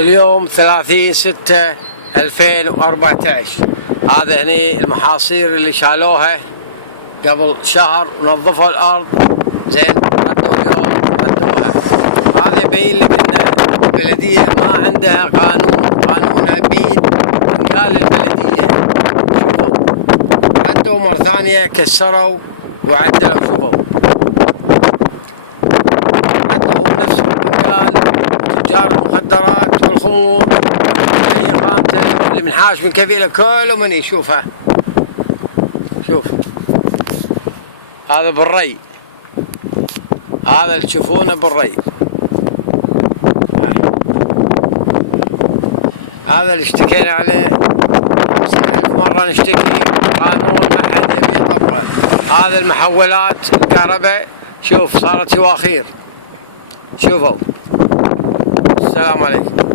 اليوم 30/6/2014. هذا هني المحاصيل اللي شالوها قبل شهر ونظفوا الأرض زين، ردوا اليوم ردوها. هذا يبين لك إن البلدية ما عندها قانون عبيد. قال البلدية ردوا مرة ثانية، كسروا وعدلوا. شوفوا ردوا نفس قال تجار المخدرات والخمور هي قامته اللي منحاش من كفيله كله من يشوفها. شوف هذا بالري، هذا اللي تشوفونه بالري، هذا اللي اشتكينا عليه مرة نشتكي قانون ما حد يبي يطبقه. هذا المحولات الكهرباء شوف صارت شواخير. شوفوا